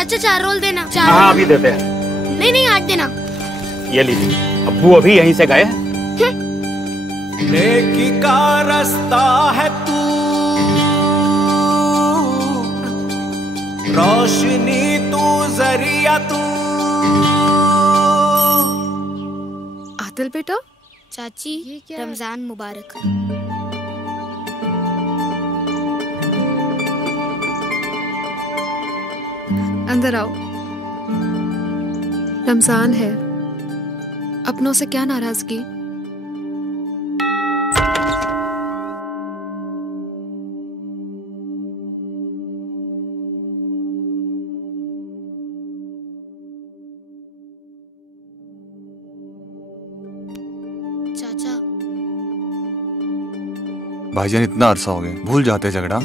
चाचा 4 रोल देना। 4 हाँ अभी देते हैं। नहीं 8 देना। ये लीजिए, अब्बू अभी यहीं से गए। नेकी का रास्ता है तू, रोशनी तू, जरिया तू। आदिल बेटा, चाची रमजान मुबारक। अंदर आओ। रमजान है, अपनों से क्या नाराजगी? चाचा भाईजान इतना अरसा हो गया, भूल जाते झगड़ा।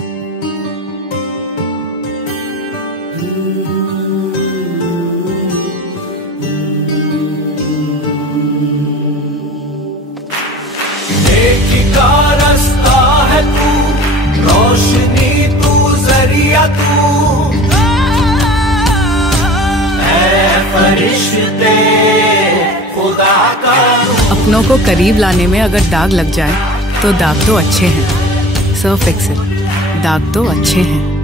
नेकी का रास्ता है तू, रोशनी तू, जरिया तू। ऐ फरिश्ते खुदा का। अपनों को करीब लाने में अगर दाग लग जाए तो दाग तो अच्छे हैं। सर्फ एक्सेल, दाग तो अच्छे हैं।